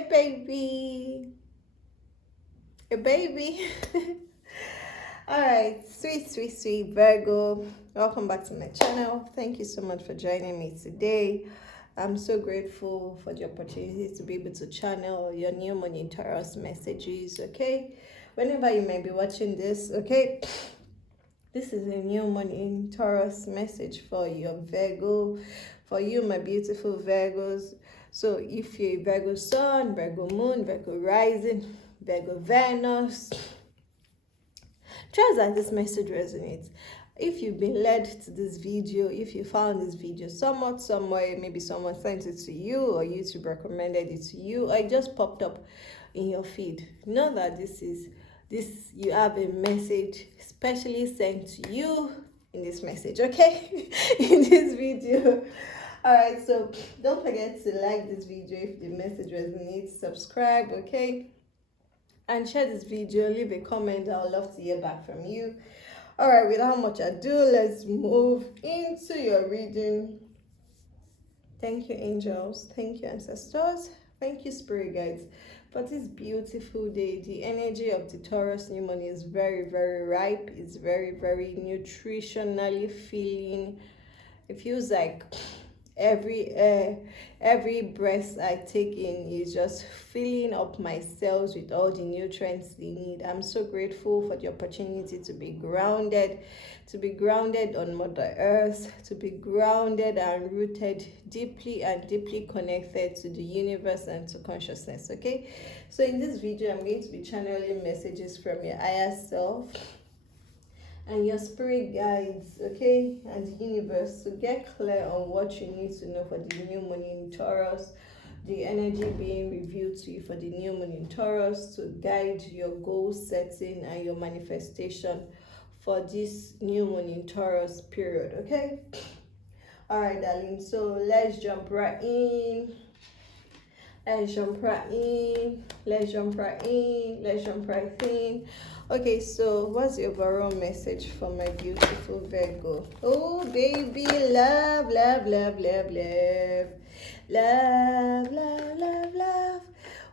a baby. A baby. All right, sweet Virgo. Welcome back to my channel. Thank you so much for joining me today. I'm so grateful for the opportunity to be able to channel your new moon in Taurus messages, okay? Whenever you may be watching this, okay? This is a new moon in Taurus message for your Virgo, for you, my beautiful Virgos. So if you're Virgo Sun, Virgo Moon, Virgo Rising, Virgo Venus, trust that this message resonates. If you've been led to this video, if you found this video somewhat, somewhere, maybe someone sent it to you or YouTube recommended it to you, or it just popped up in your feed, know that this you have a message specially sent to you in this message, okay? In this video. All right, so don't forget to like this video if the message resonates, subscribe, okay? And share this video, leave a comment. I would love to hear back from you. All right, without much ado, let's move into your reading. Thank you, angels. Thank you, ancestors. Thank you, spirit guides, for this beautiful day. The energy of the Taurus new moon is very ripe. It's very nutritionally filling. It feels like every breath I take in is just filling up my cells with all the nutrients they need. I'm so grateful for the opportunity to be grounded on Mother Earth, to be grounded and rooted deeply connected to the universe and to consciousness, okay? So in this video, I'm going to be channeling messages from your higher self and your spirit guides, okay, and the universe, to get clear on what you need to know for the new moon in Taurus, the energy being revealed to you for the new moon in Taurus, to guide your goal setting and your manifestation for this new moon in Taurus period, okay? All right, darling, so let's jump right in. Okay, so what's the overall message for my beautiful Virgo? Oh, baby, love.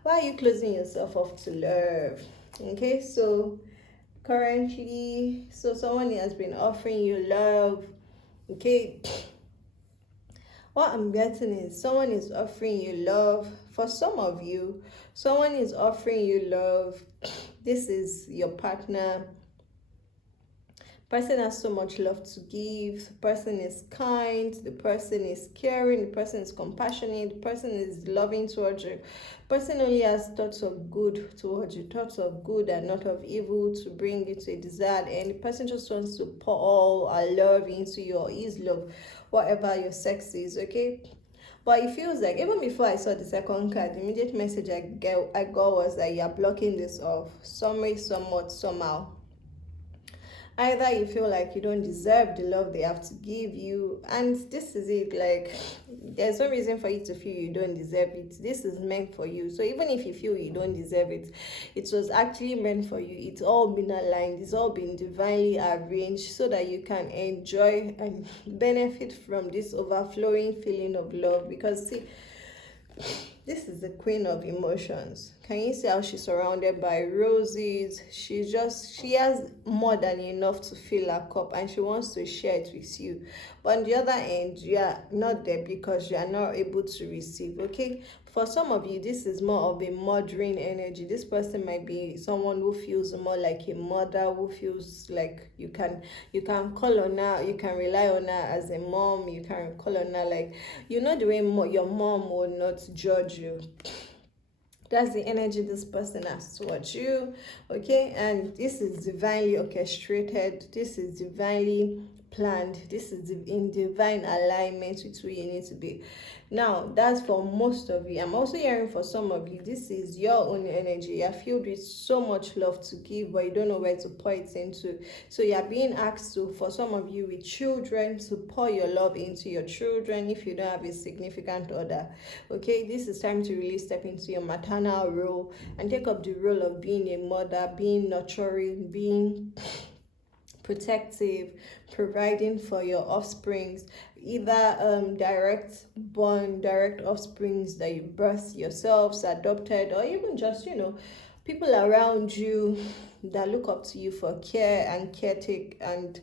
Why are you closing yourself off to love? Okay, so currently, so someone has been offering you love, okay? What I'm getting is someone is offering you love. For some of you, someone is offering you love. This is your partner. Person has so much love to give. The person is kind. The person is caring. The person is compassionate. The person is loving towards you. The person only has thoughts of good towards you, thoughts of good and not of evil, to bring you to a desired end. The person just wants to pour all our love into you, or his love, whatever your sex is, okay? But it feels like, even before I saw the second card, the immediate message I got was that you're blocking this off some way, somewhat, somehow. Either you feel like you don't deserve the love they have to give you, and this is it, like there's no reason for you to feel you don't deserve it. This is meant for you. So even if you feel you don't deserve it, it was actually meant for you. It's all been aligned, it's all been divinely arranged so that you can enjoy and benefit from this overflowing feeling of love. Because see, this is the queen of emotions. Can you see how she's surrounded by roses? She has more than enough to fill her cup, and she wants to share it with you. But on the other end, you are not there because you are not able to receive, okay? For some of you, this is more of a mothering energy. This person might be someone who feels more like a mother, who feels like you can call on her, you can rely on her as a mom, you can call on her, like, you know, the way your mom will not judge you. That's the energy this person has towards you, okay? And this is divinely orchestrated. This is divinely planned. This is in divine alignment with who you need to be. Now, that's for most of you. I'm also hearing for some of you, this is your own energy. You're filled with so much love to give, but you don't know where to pour it into. So you're being asked to, for some of you with children, to pour your love into your children if you don't have a significant other. Okay, this is time to really step into your maternal role and take up the role of being a mother, being nurturing, being protective, providing for your offsprings, either direct offsprings that you birth yourselves, adopted, or even just, people around you that look up to you for care and caretake and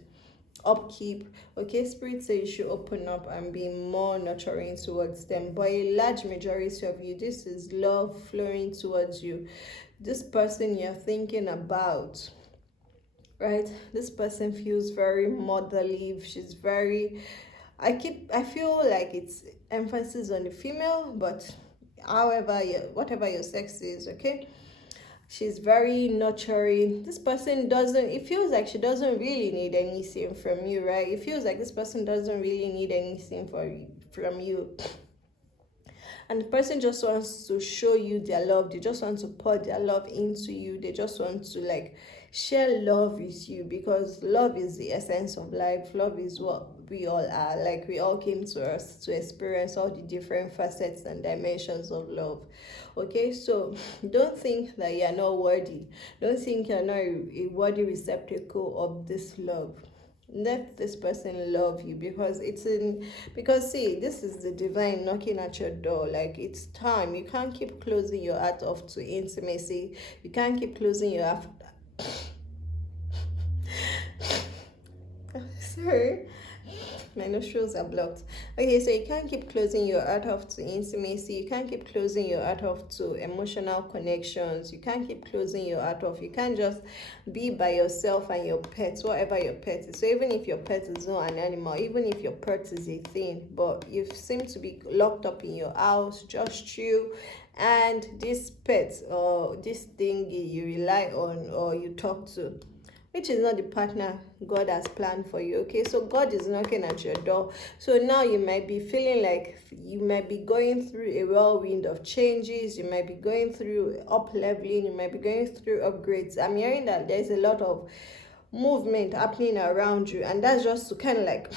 upkeep. Okay, spirit says you should open up and be more nurturing towards them, but a large majority of you, this is love flowing towards you. This person you're thinking about, right? This person feels very motherly. She's very, I feel like it's emphasis on the female, but however, whatever your sex is, okay, she's very nurturing. This person doesn't, it feels like she doesn't really need anything from you, right? It feels like this person doesn't really need anything from you, and the person just wants to show you their love. They just want to pour their love into you. They just want to like share love with you, because love is the essence of life. Love is what we all are. Like, we all came to us to experience all the different facets and dimensions of love. Okay, so don't think that you're not worthy. Don't think you're not a worthy receptacle of this love. Let this person love you, because see, this is the divine knocking at your door. Like, it's time. You can't keep closing your heart off to intimacy. You can't keep closing your heart. Sorry, my nostrils are blocked. Okay, so you can't keep closing your heart off to intimacy. You can't keep closing your heart off to emotional connections. You can't keep closing your heart off. You can't just be by yourself and your pet, whatever your pet is. So even if your pet is not an animal, even if your pet is a thing, but you seem to be locked up in your house, just you and this pet or this thing you rely on or you talk to, which is not the partner God has planned for you. Okay, so God is knocking at your door. So now you might be feeling like you might be going through a whirlwind of changes. You might be going through up-leveling. You might be going through upgrades. I'm hearing that there's a lot of movement happening around you, and that's just to kind of like,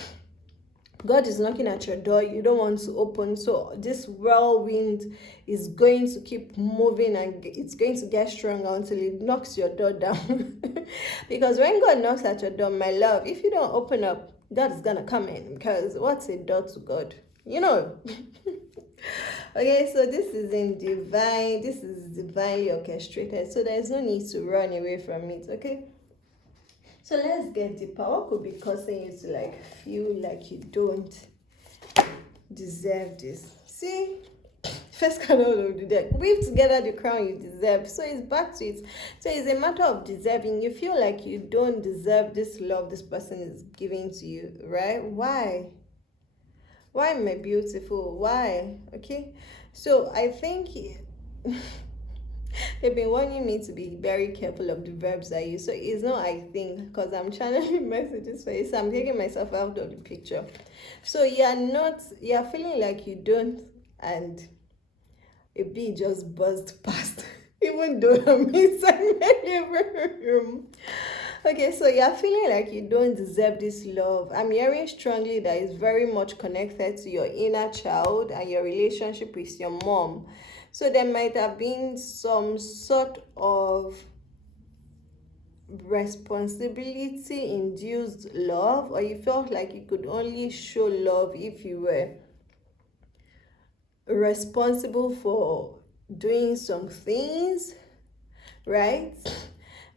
God is knocking at your door. You don't want to open. So this whirlwind is going to keep moving, and it's going to get stronger until it knocks your door down. Because when God knocks at your door, my love, if you don't open up, God is going to come in. Because what's a door to God? Okay, so this is divinely orchestrated. So there's no need to run away from it, okay? So let's get deeper. What could be causing you to like feel like you don't deserve this? See, first card out of the deck. Weave together the crown you deserve. So it's back to it. So it's a matter of deserving. You feel like you don't deserve this love this person is giving to you, right? Why? Why, my beautiful? Why? Okay. So I think they've been warning me to be very careful of the verbs I use. So it's not I think, because I'm channeling messages for you. So I'm taking myself out of the picture. So you're feeling like you don't, and a bee just buzzed past, even though I'm inside my living room. Okay, so you're feeling like you don't deserve this love. I'm hearing strongly that it's very much connected to your inner child and your relationship with your mom. So there might have been some sort of responsibility-induced love, or you felt like you could only show love if you were responsible for doing some things, right?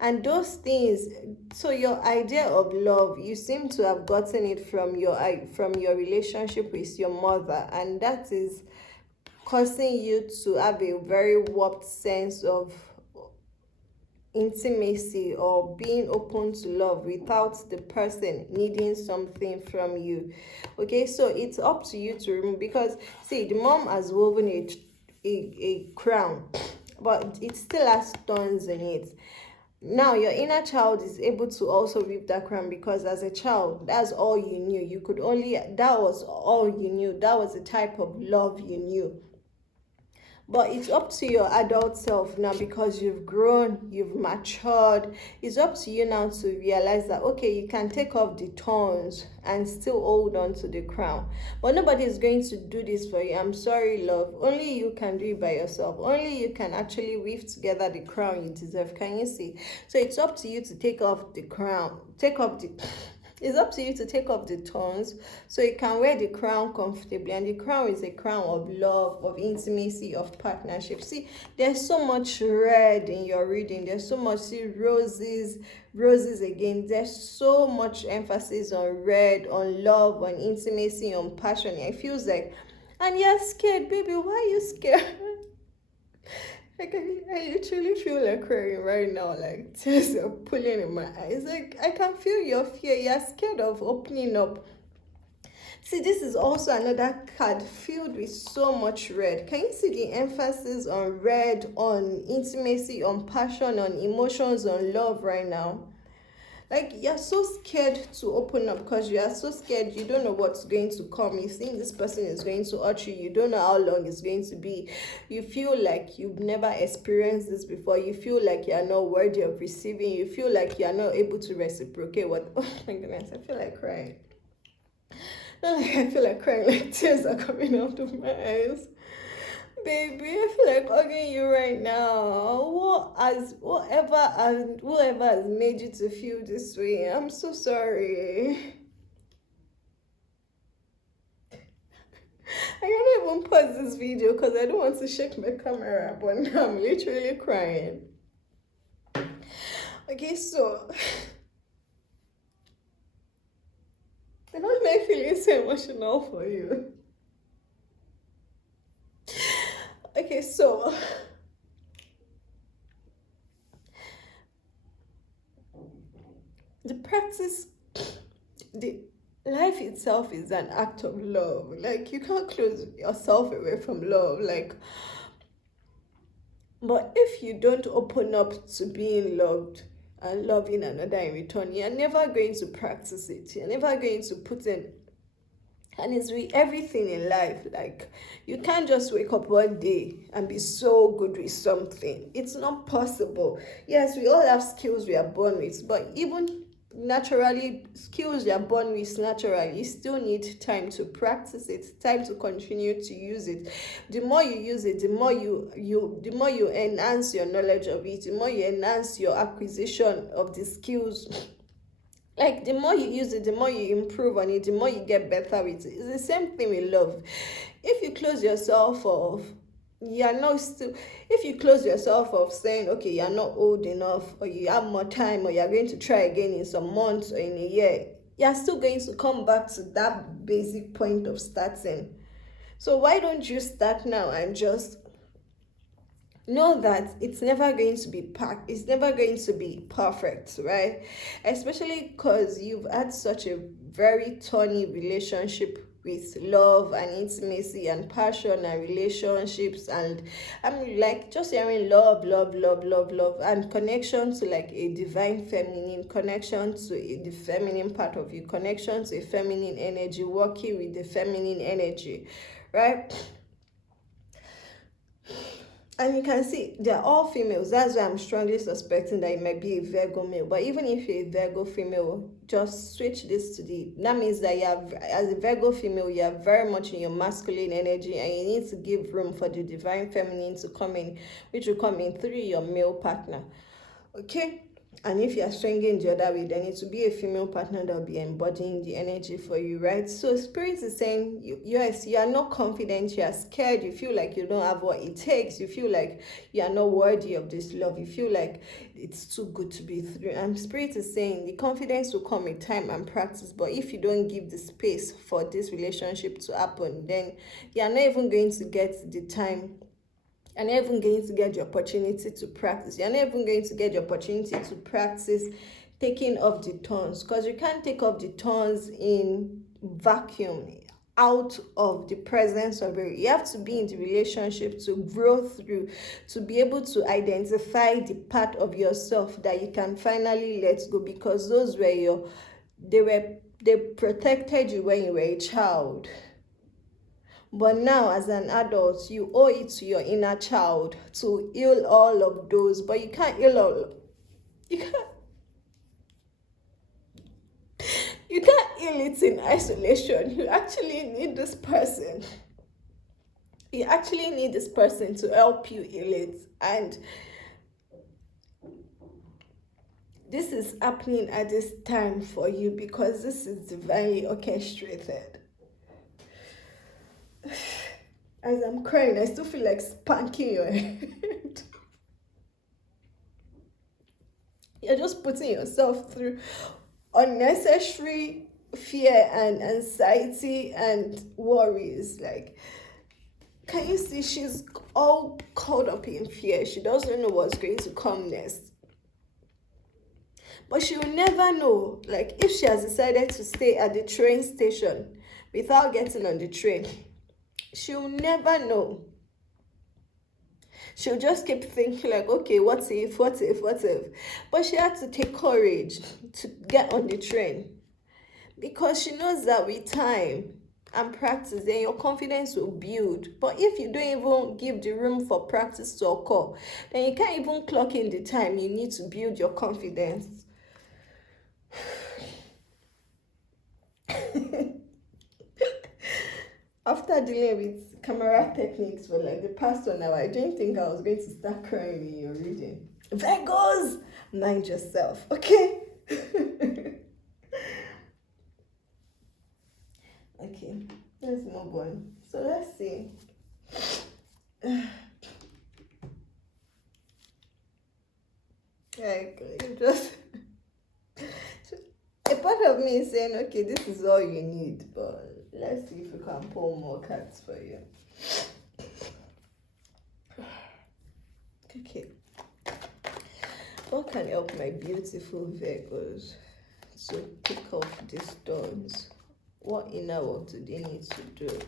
And those things, so your idea of love, you seem to have gotten it from your relationship with your mother, and that is causing you to have a very warped sense of intimacy or being open to love without the person needing something from you. Okay, so it's up to you to remove, because see, the mom has woven a crown, but it still has thorns in it. Now your inner child is able to also weave that crown, because as a child, that's all you knew. That was all you knew. That was the type of love you knew. But it's up to your adult self now, because you've grown, you've matured. It's up to you now to realize that, okay, you can take off the thorns and still hold on to the crown. But nobody is going to do this for you. I'm sorry, love. Only you can do it by yourself. Only you can actually weave together the crown you deserve. Can you see? So it's up to you to take off the crown. It's up to you to take off the thorns so you can wear the crown comfortably. And the crown is a crown of love, of intimacy, of partnership. See, there's so much red in your reading. There's so much, see, roses again. There's so much emphasis on red, on love, on intimacy, on passion. It feels like, and you're scared, baby. Why are you scared? Like, I literally feel like crying right now. Like, tears are pulling in my eyes. Like, I can feel your fear. You're scared of opening up. See, this is also another card filled with so much red. Can you see the emphasis on red, on intimacy, on passion, on emotions, on love right now? Like, you're so scared to open up because you are so scared. You don't know what's going to come. You think this person is going to hurt you. You don't know how long it's going to be. You feel like you've never experienced this before. You feel like you're not worthy of receiving. You feel like you're not able to reciprocate what. Oh my goodness, I feel like crying. I feel like crying, like tears are coming out of my eyes. Baby, I feel like hugging you right now. Whoever has made you to feel this way, I'm so sorry. I can't even pause this video because I don't want to shake my camera, but now I'm literally crying. Okay, so I'm not feeling so emotional for you. Okay, so the life itself is an act of love. Like, you can't close yourself away from love. Like, but if you don't open up to being loved and loving another in return, you're never going to practice it. You're never going to put in. And it's with everything in life. Like, you can't just wake up one day and be so good with something. It's not possible. Yes, we all have skills we are born with, but even naturally, skills you are born with naturally, you still need time to practice it, time to continue to use it. The more you use it, the more you enhance your knowledge of it, the more you enhance your acquisition of the skills. Like, the more you use it, the more you improve on it, the more you get better with it. It's the same thing with love. If you close yourself off, if you close yourself off saying, okay, you're not old enough, or you have more time, or you're going to try again in some months or in a year, you're still going to come back to that basic point of starting. So why don't you start now and just know that it's never going to be it's never going to be perfect, right? Especially because you've had such a very thorny relationship with love and intimacy and passion and relationships, and I'm like just hearing love and connection to like a divine feminine, connection to the feminine part of you, connection to a feminine energy, working with the feminine energy, right? And you can see they're all females. That's why I'm strongly suspecting that it might be a Virgo male. But even if you're a Virgo female, just switch this to that means that you have, as a Virgo female, you are very much in your masculine energy, and you need to give room for the divine feminine to come in, which will come in through your male partner. Okay? And if you're swinging the other way, then it will be a female partner that will be embodying the energy for you, right? So Spirit is saying, yes, you are not confident, you are scared, you feel like you don't have what it takes, you feel like you are not worthy of this love, you feel like it's too good to be through. And Spirit is saying the confidence will come with time and practice, but if you don't give the space for this relationship to happen, then you are not even going to get the time. You're not even going to get the opportunity to practice. You're not even going to get the opportunity to practice taking off the thorns, because you can't take off the thorns in vacuum, out of the presence of it. You have to be in the relationship to grow through, to be able to identify the part of yourself that you can finally let go, because those were they protected you when you were a child. But now, as an adult, you owe it to your inner child to heal all of those. But you can't heal all. You can't. You can't heal it in isolation. You actually need this person. You actually need this person to help you heal it. And this is happening at this time for you because this is divinely orchestrated. As I'm crying, I still feel like spanking your head. You're just putting yourself through unnecessary fear and anxiety and worries. Like, can you see she's all caught up in fear? She doesn't know what's going to come next. But she will never know. Like, if she has decided to stay at the train station without getting on the train, she'll never know. She'll just keep thinking like, okay, what if? But she had to take courage to get on the train. Because she knows that with time and practice, then your confidence will build. But if you don't even give the room for practice to occur, then you can't even clock in the time you need to build your confidence. After dealing with camera techniques for like the past 1 hour, I didn't think I was going to start crying in your reading. Virgos, mind yourself, okay? Okay, let's move on. So let's see. Like, just a part of me is saying, okay, this is all you need, but let's see if we can pull more cards for you. Okay. What can help my beautiful Virgos to pick off these stones? What inner work do they need to do?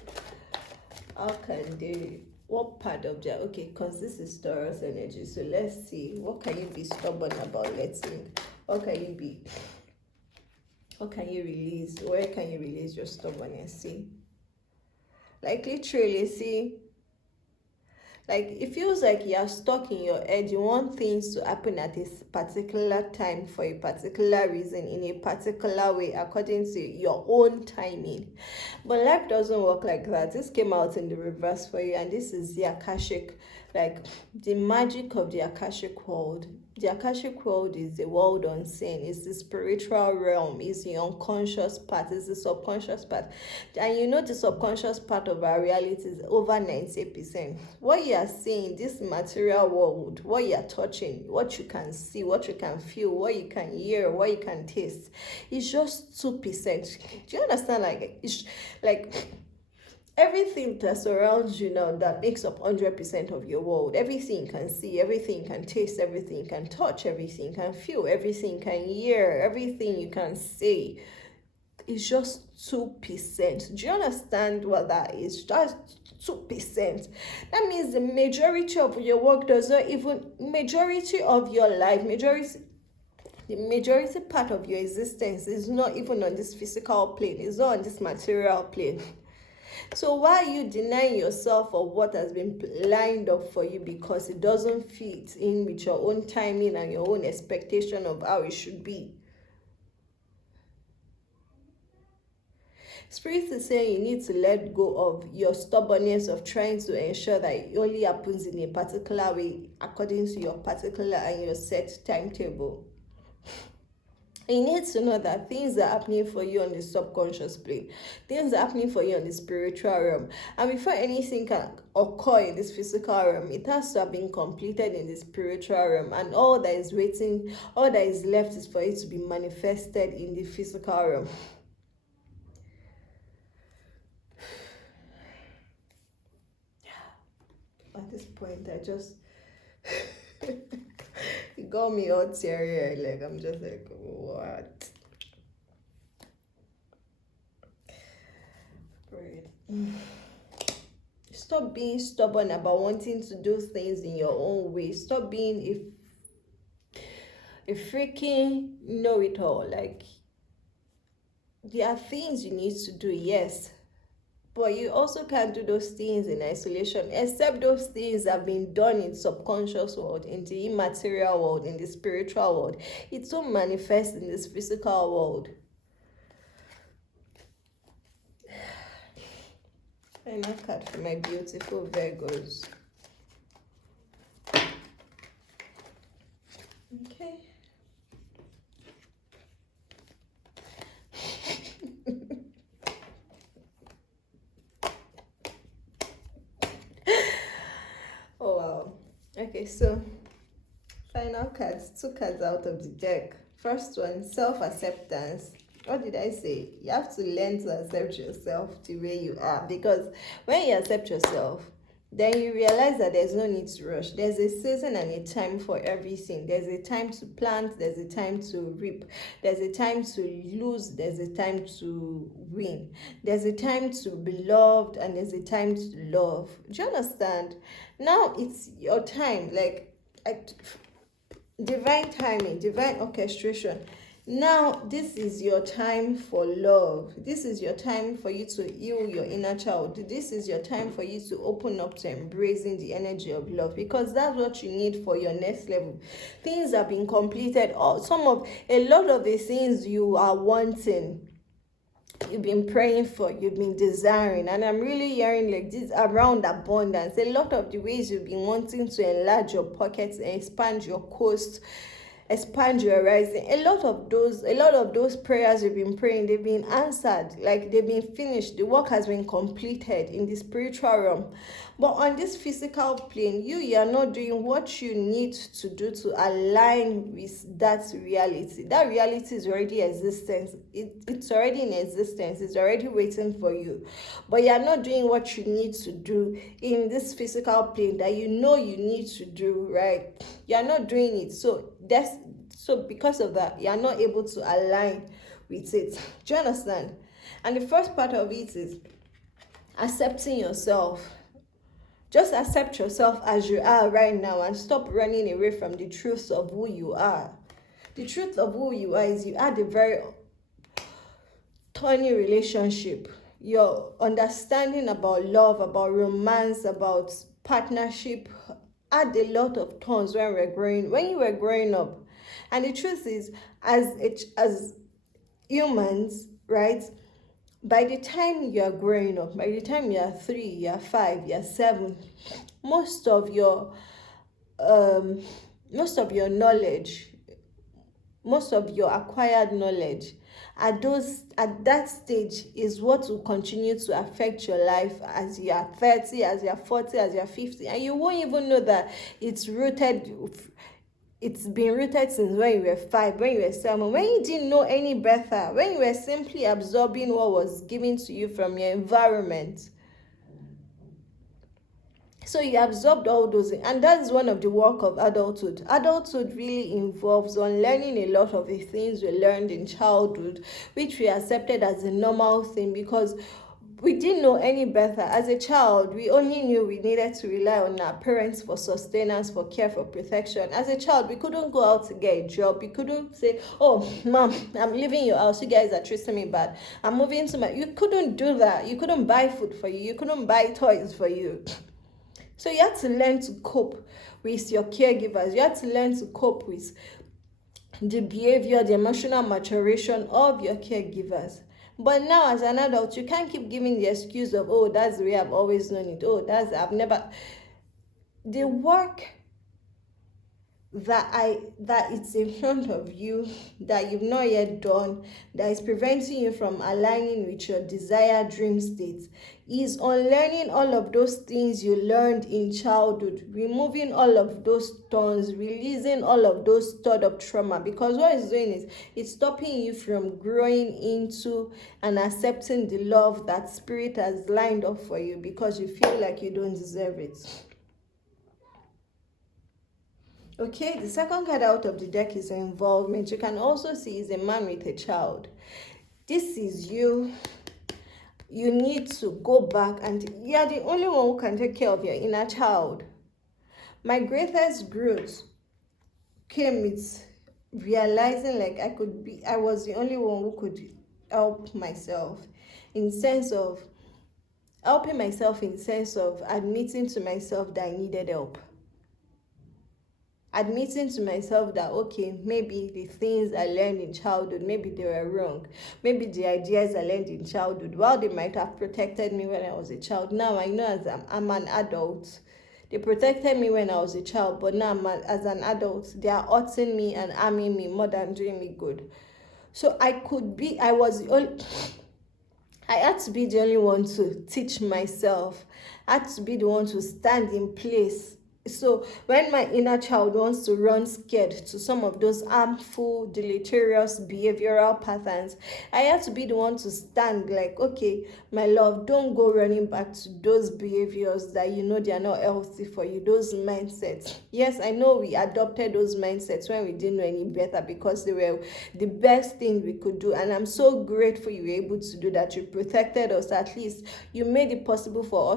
How can they, what part of their, okay, because this is Taurus energy, so let's see, what can you be stubborn about letting? What can you be, what can you release? Where can you release your stubbornness? See, like literally, see, like it feels like you're stuck in your head. You want things to happen at a particular time for a particular reason in a particular way according to your own timing. But life doesn't work like that. This came out in the reverse for you, and this is the Akashic, like the magic of the Akashic world. The Akashic world is the world unseen. It's the spiritual realm. It's the unconscious part. It's the subconscious part. And you know the subconscious part of our reality is over 90%. What you are seeing, this material world, what you are touching, what you can see, what you can feel, what you can hear, what you can taste, is just 2%. Do you understand? Like, it's like everything that surrounds you now that makes up 100% of your world, everything you can see, everything you can taste, everything you can touch, everything you can feel, everything you can hear, everything you can say, is just 2%. Do you understand what that is? Just 2%. That means the majority of your work does not even, majority of your life, the majority part of your existence is not even on this physical plane. It's not on this material plane. So why are you denying yourself of what has been lined up for you because it doesn't fit in with your own timing and your own expectation of how it should be? Spirit is saying you need to let go of your stubbornness of trying to ensure that it only happens in a particular way according to your particular and your set timetable. You need to know that things are happening for you on the subconscious plane. Things are happening for you on the spiritual realm. And before anything can occur in this physical realm, it has to have been completed in the spiritual realm. And all that is waiting, all that is left is for it to be manifested in the physical realm. At this point, I just... it got me all teary. Like, I'm just like, what? Right. Stop being stubborn about wanting to do things in your own way. Stop being a freaking know-it-all. Like, there are things you need to do, yes, But you also can't do those things in isolation, except those things have been done in subconscious world, in the immaterial world, in the spiritual world. It will manifest in this physical world. Final card for my beautiful Virgos. Okay. Oh wow. Okay, so final cards, 2 cards out of the deck. First one, self-acceptance. What did I say? You have to learn to accept yourself the way you are, because when you accept yourself, then you realize that there's no need to rush. There's a season and a time for everything. There's a time to plant, there's a time to reap, there's a time to lose, there's a time to win, there's a time to be loved, and there's a time to love. Do you understand? Now it's your time, like divine timing, divine orchestration. Now this is your time for love. This is your time for you to heal your inner child. This is your time for you to open up to embracing the energy of love, because that's what you need for your next level. Things have been completed, or a lot of the things you are wanting, you've been praying for, you've been desiring, and I'm really hearing like this around abundance. A lot of the ways you've been wanting to enlarge your pockets and expand your coast, expand your horizon, a lot of those prayers you've been praying, they've been answered, like they've been finished, the work has been completed in the spiritual realm. But on this physical plane, you are not doing what you need to do to align with that reality. That reality is already existence. It's already in existence. It's already waiting for you. But you are not doing what you need to do in this physical plane that you know you need to do, right? You are not doing it. So because of that, you are not able to align with it. Do you understand? And the first part of it is accepting yourself. Just accept yourself as you are right now and stop running away from the truth of who you are. The truth of who you are is you had a very thorny relationship. Your understanding about love, about romance, about partnership had a lot of thorns when you were growing up. And the truth is, as humans, right? By the time you are growing up, by the time you are 3, you are 5, you are 7, most of your knowledge, most of your acquired knowledge at that stage is what will continue to affect your life as you are 30, as you are 40, as you are 50, and you won't even know that it's been rooted since when you were 5, when you were 7, when you didn't know any better, when you were simply absorbing what was given to you from your environment. So you absorbed all those, and that's one of the work of adulthood. Adulthood really involves unlearning a lot of the things we learned in childhood, which we accepted as a normal thing because we didn't know any better. As a child, we only knew we needed to rely on our parents for sustenance, for care, for protection. As a child, we couldn't go out to get a job. We couldn't say, oh, mom, I'm leaving your house. You guys are treating me bad. I'm moving to my... You couldn't do that. You couldn't buy food for you. You couldn't buy toys for you. So you had to learn to cope with your caregivers. You had to learn to cope with the behavior, the emotional maturation of your caregivers. But now as an adult, you can't keep giving the excuse of, oh, that's the way I've always known it. Oh, I've never... The work that it's in front of you, that you've not yet done, that is preventing you from aligning with your desired dream state, is unlearning all of those things you learned in childhood, removing all of those thorns, releasing all of those stored up trauma. Because what it's doing is it's stopping you from growing into and accepting the love that spirit has lined up for you because you feel like you don't deserve it. Okay, the second card out of the deck is involvement. You can also see is a man with a child. This is you. You need to go back, and you are the only one who can take care of your inner child. My greatest growth came with realizing like I was the only one who could help myself, in sense of Helping myself in the sense of admitting to myself that I needed help. Admitting to myself that, okay, maybe the things I learned in childhood, maybe they were wrong. Maybe the ideas I learned in childhood, while they might have protected me when I was a child, now I know as I'm an adult. They protected me when I was a child, but now as an adult, they are hurting me and harming me more than doing me good. So I had to be the only one to teach myself. I had to be the one to stand in place. So when my inner child wants to run scared to some of those harmful, deleterious behavioral patterns, I have to be the one to stand like, okay, my love, don't go running back to those behaviors that you know they are not healthy for you, those mindsets. Yes, I know we adopted those mindsets when we didn't know any better because they were the best thing we could do. And I'm so grateful you were able to do that. You protected us. At least you made it possible for us